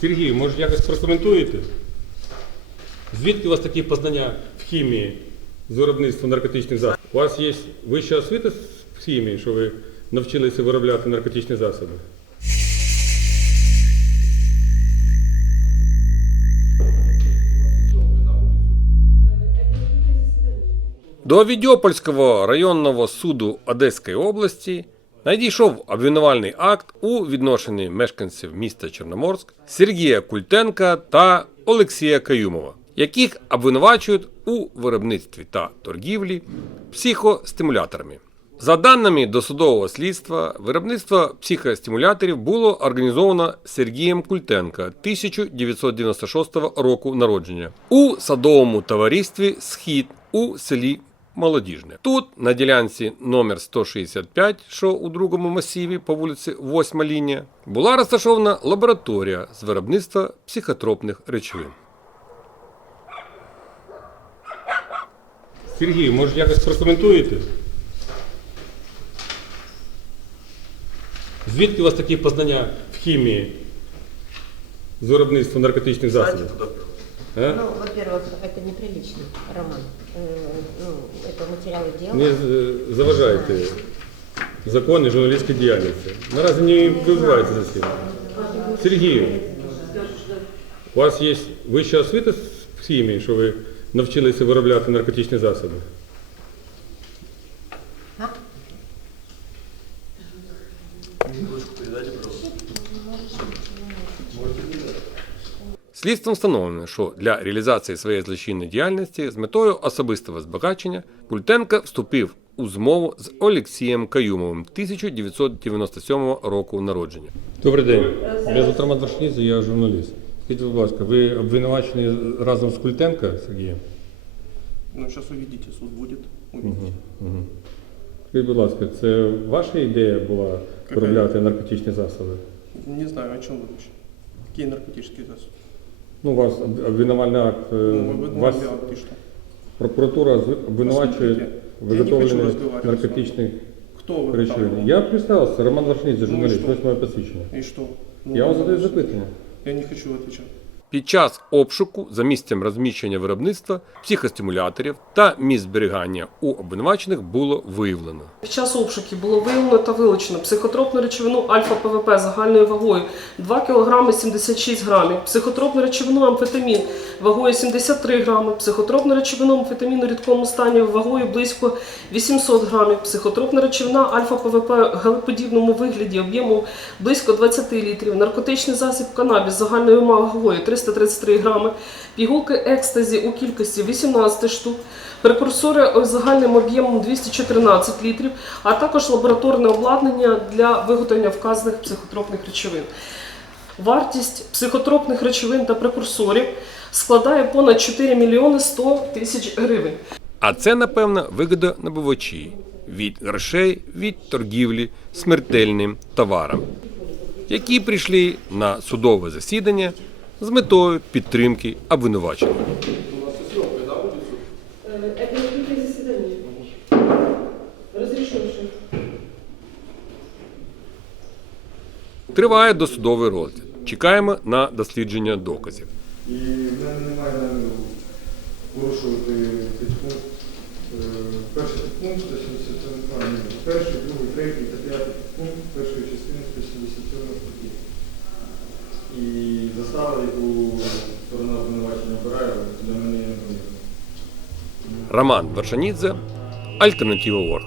Сергій, може якось прокоментуєте? Звідки у вас такі познання в хімії з виробництва наркотичних засобів? У вас є вища освіта з хімії, що ви навчилися виробляти наркотичні засоби? До Відьопольського районного суду Одеської області надійшов обвинувальний акт у відношенні мешканців міста Чорноморськ Сергія Культенка та Олексія Каюмова, яких обвинувачують у виробництві та торгівлі психостимуляторами. За даними досудового слідства, виробництво психостимуляторів було організовано Сергієм Культенка 1996 року народження у садовому товаристві Схід у селі Молодіжне. Тут, на ділянці номер 165, що у другому масиві по вулиці 8 лінія, була розташована лабораторія з виробництва психотропних речовин. Сергій, може якось прокоментуєте? Звідки у вас такі познання в хімії з виробництва наркотичних засобів? Е? Ну, во-первых, это неприлично, Роман. Э, Ну, это материалы дела. Не з- заважайте закони журналістської діяльності. Наразі не вибивається за цим. Сергію, у вас є вища освіта з хімії, що ви навчилися виробляти наркотичні засоби? А? Слідством встановлено, що для реалізації своєї злочинної діяльності з метою особистого збагачення Культенко вступив у змову з Олексієм Каюмовим 1997 року народження. Добрий день. Звуть Роман Вершнідзе, я журналіст. Скажіть, будь ласка, ви обвинувачені разом з Культенко Сергієм? Ну, сейчас увидите, суд будет. Увидите. Скажіть, будь ласка, це ваша ідея була виробляти наркотичні засоби? Не знаю, о чем вы вообще. Какие наркотические засобы? Ну, у вас об- обвинувальний акт. е, Ну, вы вас думали, а ты что? прокуратура з- обвинувачує Послухайте, в я не хочу виготовленні розмовляти з вами. наркотичних Кто вы? речовин. там? Я представився, Роман Вершнідзе, Ну, журналіст, що? ось моє посвідчення. И что? Ну, Я вам задаю запитання. Я не хочу отвечать. Під час обшуку за місцем розміщення виробництва психостимуляторів та місць зберігання у обвинувачених було виявлено. Під час обшуків було виявлено та вилучено психотропну речовину альфа-ПВП загальною вагою 2 кг 76 грамів, психотропну речовину амфетамін вагою 73 грами, психотропну речовину амфетамін у рідкому стані вагою близько 800 грамів, психотропна речовина альфа-ПВП в гелеподібному вигляді об'ємом близько 20 літрів, наркотичний засіб канабіс загальною вагою 333 грами, пігулки екстазі у кількості 18 штук, прекурсори з загальним об'ємом 214 літрів, а також лабораторне обладнання для виготовлення вказаних психотропних речовин. Вартість психотропних речовин та прекурсорів складає понад 4 мільйони 100 тисяч гривень. А це, напевно, вигодонабувачі від грошей від торгівлі смертельним товаром, які прийшли на судове засідання з метою підтримки. Разрешивший. Триває досудовий розгляд. Чекаємо на дослідження доказів. І в мене немає наміру порушувати цей пункт. Е, Перший пункт 177 перший, другий, третій та п'ятий пункт першої частини 177 статті. І застава, яку сторона обвинувачення обирає, для мене є непомірна. Роман Вершанідзе, Альтернатива Ворг.